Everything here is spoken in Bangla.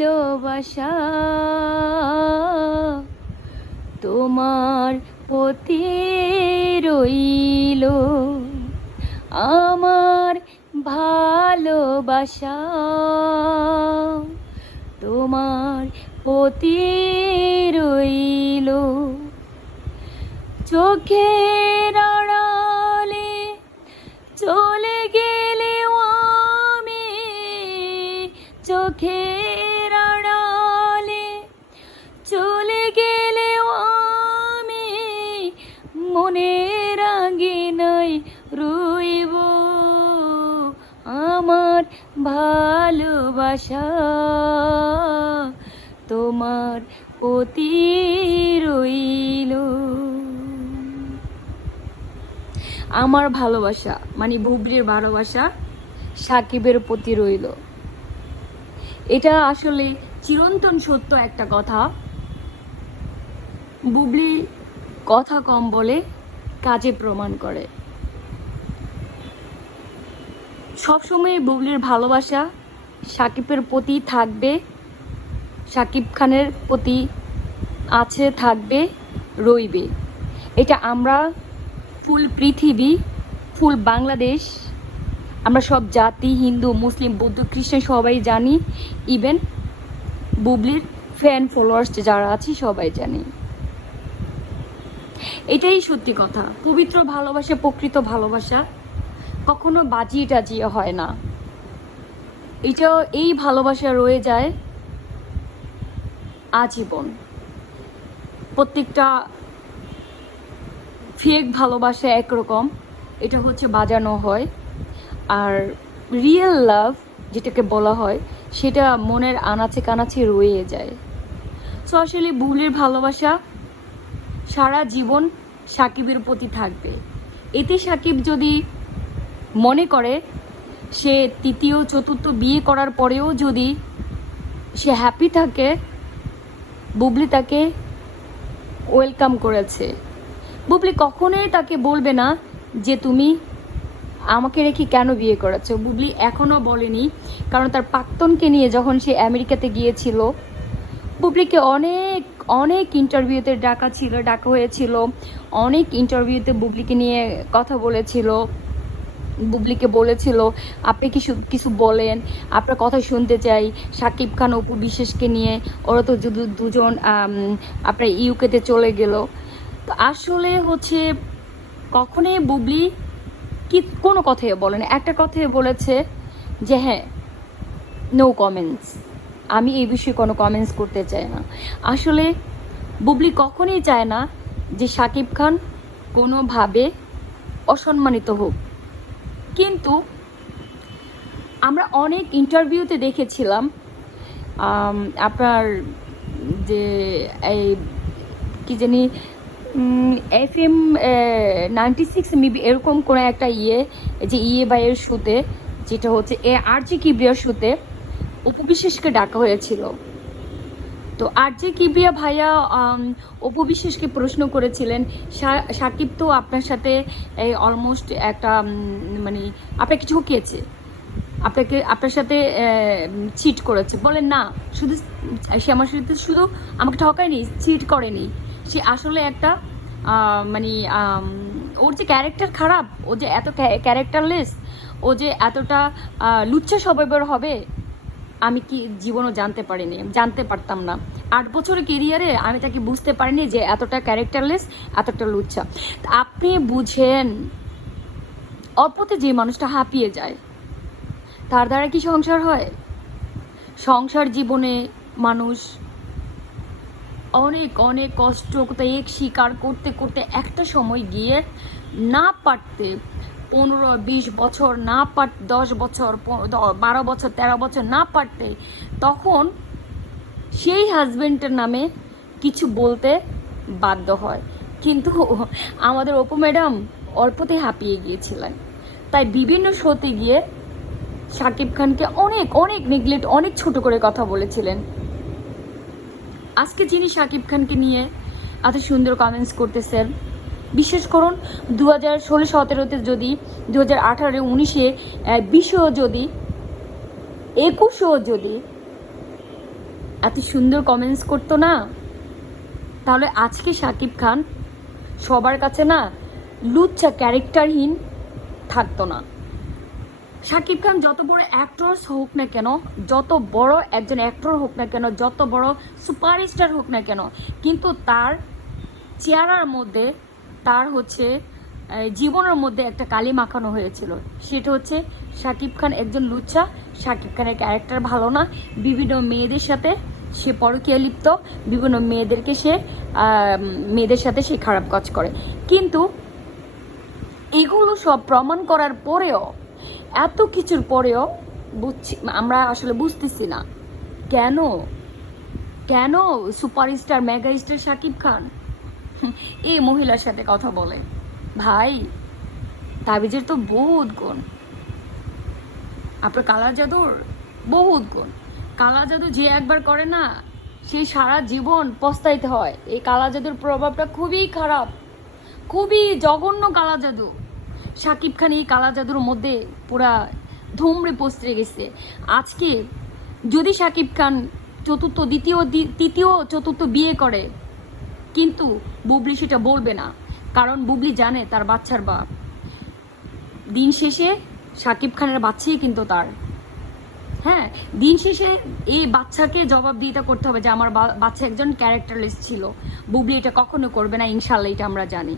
ভালোবাসা তোমার প্রতি রইল, আমার ভালোবাসা তোমার প্রতি রইল। চোখের আড়ালে চলে গেলেও আমি, চোখের আড়ালে চলে গেলেও আমি মনের আঙিনায় রইব, আমার ভালোবাসা তোমার প্রতি রইল। আমার ভালোবাসা মানে বুবলির ভালোবাসা সাকিবের প্রতি রইল। এটা আসলে চিরন্তন সত্য একটা কথা। বুবলি কথা কম বলে, কাজে প্রমাণ করে। সবসময় বুবলির ভালোবাসা সাকিবের প্রতি থাকবে, সাকিব খানের প্রতি আছে, থাকবে, রইবে। এটা আমরা ফুল পৃথিবী, ফুল বাংলাদেশ, আমরা সব জাতি, হিন্দু, মুসলিম, বৌদ্ধ, খ্রিস্টান সবাই জানি। ইভেন বুবলির ফ্যান ফলোয়ার্স যারা আছে সবাই জানি। এটাই সত্যি কথা। পবিত্র ভালোবাসা, প্রকৃত ভালোবাসা কখনো বাজিয়ে টাজিয়ে হয় না। এই ভালোবাসা রয়ে যায় আজীবন। প্রত্যেকটা ফেক ভালোবাসা একরকম, এটা হচ্ছে বাজানো হয়। আর রিয়েল লাভ যেটাকে বলা হয় সেটা মনের আনাচে কানাচে রয়ে যায়। সো আসলে বুবলির ভালোবাসা সারা জীবন সাকিবের প্রতি থাকবে। এতে সাকিব যদি মনে করে সে তৃতীয় চতুর্থ বিয়ে করার পরেও যদি সে হ্যাপি থাকে, বুবলি তাকে ওয়েলকাম করেছে। বুবলি কখনোই তাকে বলবে না যে তুমি আমাকে রেখে কেন বিয়ে করেছো। বুবলি এখনও বলেনি, কারণ তার প্রাক্তনকে নিয়ে যখন সে আমেরিকাতে গিয়েছিল, বুবলিকে অনেক অনেক ইন্টারভিউতে ডাকা হয়েছিল। অনেক ইন্টারভিউতে বুবলিকে নিয়ে কথা বলেছিল। বুবলিকে বলেছিল আপনি কিছু বলেন, আপনার কথা শুনতে চাই। সাকিব খান, অপু বিশ্বাসকে নিয়ে ওরা তো দুজন আপনার ইউকেতে চলে গেল। তো আসলে হচ্ছে কখনোই বুবলি কোনো কথাই বলেন, একটা কথাই বলেছে যে হ্যাঁ, নো কমেন্টস, আমি এই বিষয়ে কোনো কমেন্টস করতে চাই না। আসলে বুবলি কখনোই চায় না যে সাকিব খান কোনোভাবে অসম্মানিত হোক। কিন্তু আমরা অনেক ইন্টারভিউতে দেখেছিলাম আপনার যে এই কি জানি FM 96 মেবি এরকম কোনো একটা ইয়ে বাইয়ের শুতে, যেটা হচ্ছে RJ কিবরিয়ার শুতে অপু বিশ্বাসকে ডাকা হয়েছিল। তো RJ কিবরিয়া ভাইয়া অপু বিশ্বাসকে প্রশ্ন করেছিলেন, সাকিব তো আপনার সাথে এই অলমোস্ট একটা মানে আপনাকে ঠকিয়েছে, আপনার সাথে চিট করেছে। বলেন না, শুধু সে আমার সাথে শুধু আমাকে ঠকায়নি, চিট করেনি, সে আসলে একটা মানে ওর যে ক্যারেক্টার খারাপ, ও যে এত ক্যারেক্টারলেস, ও যে এতটা লুচ্চা স্বভাবের হবে আমি কি জীবনও জানতে পারতাম না। 8 বছরের কেরিয়ারে আমি তাকে বুঝতে পারিনি যে এতটা ক্যারেক্টারলেস, এতটা লুচ্চা। আপনি বুঝেন, অল্পতে যে মানুষটা হাঁপিয়ে যায় তার দ্বারা কি সংসার হয়? সংসার জীবনে মানুষ অনেক অনেক কষ্ট ত্যাগ স্বীকার করতে করতে একটা সময় গিয়ে না পারতে 15-20 বছর না 10 বছর 12 বছর 13 বছর না পারতে, তখন সেই হাজবেন্ডের নামে কিছু বলতে বাধ্য হয়। কিন্তু আমাদের অপু ম্যাডাম অল্পতে হাঁপিয়ে গিয়েছিলেন, তাই বিভিন্ন শোতে গিয়ে সাকিব খানকে অনেক অনেক নেগলেক্ট, অনেক ছোট করে কথা বলেছিলেন। আজকে যিনি সাকিব খানকে নিয়ে এত সুন্দর কমেন্টস করতেছেন, বিশেষ করুন 2016-17-তে যদি 2018-19-এ 20-এও যদি 21-এও যদি এত সুন্দর কমেন্টস করতো না, তাহলে আজকে শাকিব খান সবার কাছে না লুচ্চা ক্যারেক্টারহীন থাকতো না। শাকিব খান যত বড় অ্যাক্টরস হোক না কেন, যত বড় একজন অ্যাক্টর হোক না কেন, যত বড় সুপারস্টার হোক না কেন, কিন্তু তার চেহারার মধ্যে, তার হচ্ছে জীবনের মধ্যে একটা কালি মাখানো হয়েছিল। সেটা হচ্ছে শাকিব খান একজন লুচ্চা, শাকিব খানের ক্যারেক্টার ভালো না, বিভিন্ন মেয়েদের সাথে সে পরকীয়া লিপ্ত, বিভিন্ন মেয়েদের সাথে সে খারাপ কাজ করে। কিন্তু এগুলো সব প্রমাণ করার পরেও, এত কিছুর পরেও আমরা আসলে বুঝতেছি না কেন কেন superstar mega star Shakib Khan এই মহিলার সাথে কথা বলে। ভাই, তাবিজের তো বহুত গুণ, আপনার কালা জাদুর বহুত গুণ। কালা জাদু যে একবার করে না, সে সারা জীবন পস্তাইতে হয়। এই কালা জাদুর প্রভাবটা খুবই খারাপ, খুবই জঘন্য কালা জাদু। শাকিব খান এই কালা জাদুর মধ্যে পুরা ধুমড়ে পচড়ে গেছে। আজকে যদি শাকিব খান তৃতীয় চতুর্থ বিয়ে করে, কিন্তু বুবলি সেটা বলবে না, কারণ বুবলি জানে তার বাচ্চার বাপ। দিন শেষে শাকিব খানের বাচ্চাই কিন্তু তার। হ্যাঁ, দিন শেষে এই বাচ্চাকে জবাবদিহিতা করতে হবে যে আমার বাচ্চা একজন ক্যারেক্টারলেস ছিল। বুবলি এটা কখনো করবে না, ইনশাল্লাহ, এটা আমরা জানি।